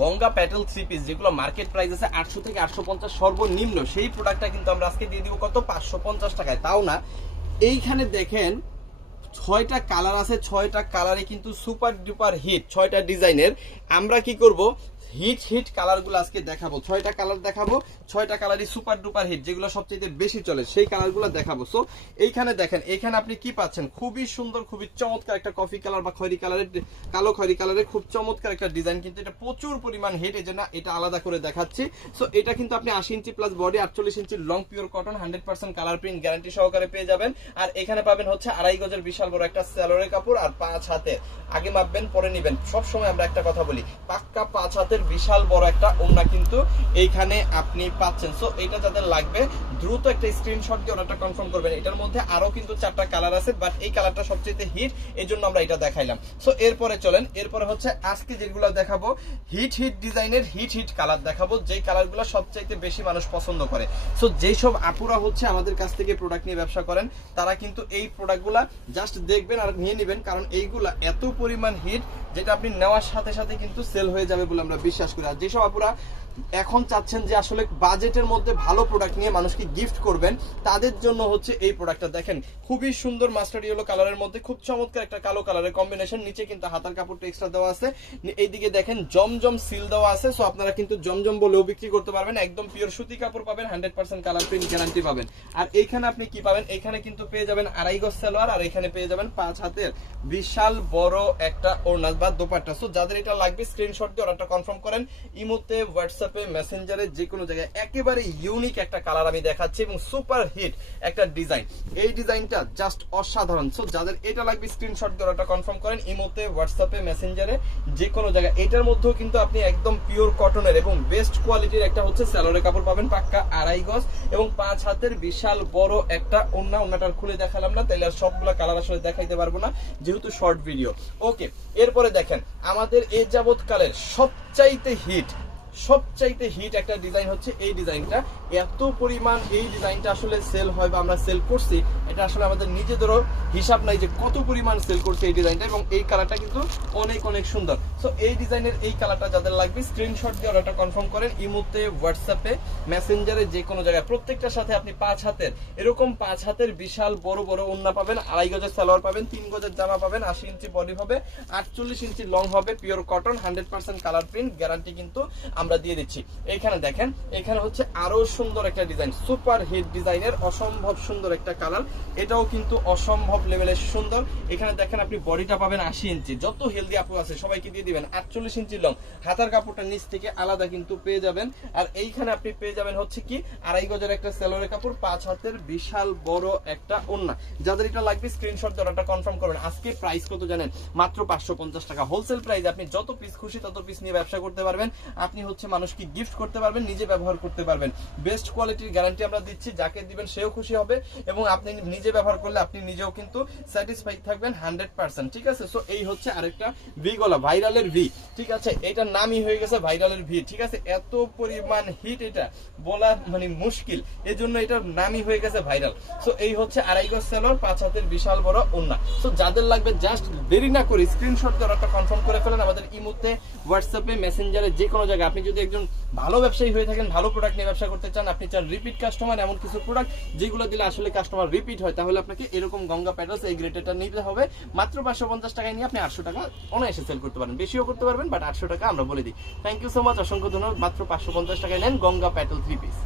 Ganga Patel three piece যেগুলো market price আছে 800 থেকে 850 সর্বনিম্ন, সেই প্রোডাক্টটা কিন্তু আমরা আজকে দিয়ে দিব কত 550 টাকায়। তাও না, এইখানে দেখেন 6টা কালার আছে, 6টা কালারে কিন্তু সুপার ডুপার হিট, 6টা ডিজাইনের। আমরা কি করব, হিট কালারগুলো আজকে দেখাবো, 6টা কালার দেখাবো, 6টা কালারই সুপার ডুপার হিট, যেগুলো সবচেয়ে বেশি চলে সেই কালারগুলো দেখাবো। সো এইখানে দেখেন, এইখানে আপনি কি পাচ্ছেন, খুবই সুন্দর, খুবই চমৎকার একটা কফি কালার বা খয়েরি কালারের, কালো খয়েরি কালারের খুব চমৎকার একটা ডিজাইন, কিন্তু এটা প্রচুর পরিমাণ হিট, এই জন্য এটা আলাদা করে দেখাচ্ছি। সো এটা কিন্তু আপনি 80 inch plus body, 48 inch long pure cotton, 100% colour print guarantee সহকারে পেয়ে যাবেন। আর এখানে পাবেন হচ্ছে 2.5 গজের বিশাল বড় একটা সালোয়ারের কাপড় আর 5 হাতের, আগে মাপবেন পরে নেবেন, সব সময় আমরা একটা কথা বলি, পাক্কা 5 হাতের বিশাল বড় একটা ওড়না কিন্তু এইখানে আপনি পাচ্ছেন। সো এটা যাদের লাগবে দ্রুত একটা স্ক্রিনশট দিয়ে অর্ডারটা কনফার্ম করবেন। এটার মধ্যে আরো কিন্তু 4টা কালার আছে, বাট এই কালারটা সবচেয়ে হিট, এই জন্য আমরা এটা দেখাইলাম। সো এরপরে চলেন, এরপরে হচ্ছে আজকে যেগুলো দেখাবো হিট ডিজাইনের হিট কালার দেখাবো, যেই কালারগুলো সবচাইতে বেশি মানুষ পছন্দ করে। সো যেই সব আপুরা হচ্ছে আমাদের কাছ থেকে প্রোডাক্ট নিয়ে ব্যবসা করেন, তারা কিন্তু এই প্রোডাক্টগুলা জাস্ট দেখবেন আর নিয়ে নেবেন, কারণ এইগুলা এত পরিমাণ হিট যেটা আপনি নেওয়ার সাথে সাথে কিন্তু সেল হয়ে যাবে বলে আমরা বিশ্বাস করি। আর যেসব আপুরা এখন চাচ্ছেন যে আসলে বাজেটের মধ্যে ভালো প্রোডাক্ট নিয়ে মানুষকে গিফট করবেন, তাদের জন্য হচ্ছে এই প্রোডাক্টটা। দেখেন খুবই সুন্দর মাস্টার্ড ইয়েলো কালারের মধ্যে খুব চমৎকার একটা কালো কালারের কম্বিনেশন, নিচে কিন্তু হাতার কাপড়টা এক্সট্রা দেওয়া আছে, এইদিকে দেখেন জমজম সিল দেওয়া আছে। সো আপনারা কিন্তু জমজম বলেও বিক্রি করতে পারবেন, একদম পিওর সুতি কাপড় পাবেন, 100% কালার প্রিন্ট গ্যারান্টি পাবেন। আর এইখানে আপনি কি পাবেন, এইখানে কিন্তু পেয়ে যাবেন 2.5 গজ সালোয়ার, আর এখানে পেয়ে যাবেন 5 হাতের বিশাল বড় একটা ওড়না বা দোপাট্টা। সো যাদের এটা লাগবে স্ক্রিনশট দিয়ে অর্ডারটা কনফার্ম করেন, ইমোতে, হোয়াটসঅ্যাপে, মেসেঞ্জারে, যে কোনো জায়গায়। একেবারে ইউনিক একটা কালার আমি দেখাচ্ছি এবং সুপার হিট একটা ডিজাইন, এই ডিজাইনটা জাস্ট অসাধারণ। সো যাদের এটা লাগবে স্ক্রিনশট দিয়ে অর্ডারটা কনফার্ম করেন, ইমোতে, হোয়াটসঅ্যাপে, মেসেঞ্জারে, যে কোনো জায়গায়। এটার মধ্যেও কিন্তু আপনি একদম পিওর কটনের এবং বেস্ট কোয়ালিটির একটা হচ্ছে সালোয়ারের কাপড় পাবেন, পাক্কা 2.5 গজ এবং 5 হাতের বিশাল বড় একটা ওড়না। ওড়নাটার খুলে দেখালাম না, তাইলে আর সবগুলা কালার আসলে দেখাইতে পারবো না যেহেতু শর্ট ভিডিও। ওকে, এরপরে দেখেন আমাদের এই যাবৎকালের সবচাইতে হিট একটা ডিজাইন হচ্ছে এই ডিজাইনটা। এত পরিমাণ এই ডিজাইনটা আসলে সেল হয় বা আমরা সেল করছি, এটা আসলে আমাদের নিজেদেরও হিসাব নাই যে কত পরিমাণ সেল করছে এই ডিজাইনটা, এবং এই কালারটা কিন্তু অনেক সুন্দর। সো এই ডিজাইনের এই কালারটা যাদের লাগবে স্ক্রিনশট দিয়ে অর্ডারটা কনফার্ম করেন, ইমোতে, হোয়াটসঅ্যাপে, মেসেঞ্জারে, যে কোনো জায়গায়। প্রত্যেকটার সাথে আপনি 5 হাতের এরকম 5 হাতের বিশাল বড় ওড়না পাবেন, 2.5 গজের সালোয়ার পাবেন, 3 গজের জামা পাবেন, 80 ইঞ্চি বডি হবে, 48 ইঞ্চি লং হবে, pure cotton, 100% colour print guarantee কিন্তু আমরা দিয়ে দিচ্ছি। এইখানে দেখেন, এখানে হচ্ছে আরো সুন্দর একটা ডিজাইন, সুপার হিট ডিজাইনের, অসম্ভব সুন্দর একটা কালার, এটাও কিন্তু অসম্ভব লেভেলের সুন্দর। এখানে দেখেন আপনি বডিটা পাবেন 80 ইঞ্চি, যত হেলদি আপু আছে সবাইকে দিয়ে দিবেন, 48 ইঞ্চি লং, হাতার কাপড়টা নিচ থেকে আলাদা কিন্তু পেয়ে যাবেন। আর এইখানে আপনি পেয়ে যাবেন হচ্ছে কি 2.5 গজের একটা সালোয়ারের কাপড়, 5 হাতের বিশাল বড় একটা ওড়না। যাদের এটা লাগবে স্ক্রিনশট দিয়ে অর্ডারটা কনফার্ম করবেন। আজকে প্রাইস কত জানেন, মাত্র 550 টাকা হোলসেল প্রাইস। আপনি যত পিস খুশি তত পিস নিয়ে ব্যবসা করতে পারবেন, আপনি হচ্ছে মানুষকে গিফট করতে পারবেন, নিজে ব্যবহার করতে পারবেন। বেস্ট কোয়ালিটির গ্যারান্টি আমরা দিচ্ছি, যাকে দিবেন সেও খুশি হবে এবং আপনি নিজে ব্যবহার করলে আপনি নিজেও কিন্তু স্যাটিসফাইড থাকবেন 100%। ঠিক আছে, সো এই হচ্ছে আরেকটা ভি গলা, ভাইরালের ভি। ঠিক আছে, এটার নামই হয়ে গেছে ভাইরালের ভি। ঠিক আছে, এত পরিমাণ হিট এটা বলা মানে মুশকিল, এই জন্য এটার নামই হয়ে গেছে ভাইরাল। সো এই হচ্ছে 2.5 গজ সালোয়ার, 5 হাতের বিশাল বড় ওড়না। সো যাদের লাগবে জাস্ট দেরি না করে স্ক্রিনশট দিয়ে অর্ডারটা কনফার্ম করে ফেলেন আমাদের ইমোতে, হোয়াটসঅ্যাপে, মেসেঞ্জারে, যে কোনো জায়গায়। আপনি যদি একজন ভালো ব্যবসায়ী হয়ে থাকেন, ভালো প্রোডাক্ট নিয়ে ব্যবসা করতে চান, আপনি চান রিপিট কাস্টমার, এমন কিছু প্রোডাক্ট যেগুলো দিলে আসলে কাস্টমার রিপিট হয়, তাহলে আপনাকে এরকম গঙ্গা প্যাটেলস এই গ্রেডটা নিতে হবে। মাত্র 550 টাকায় নিয়ে আপনি 800 টাকা অনায়াসে সেল করতে পারেন, বেশিও করতে পারবেন, বাট 800 টাকা আমরা বলে দিই। থ্যাংক ইউ সো মাচ, অসংখ্য ধন্যবাদ। মাত্র 550 টাকায় নেন গঙ্গা প্যাটেল 3 পিস।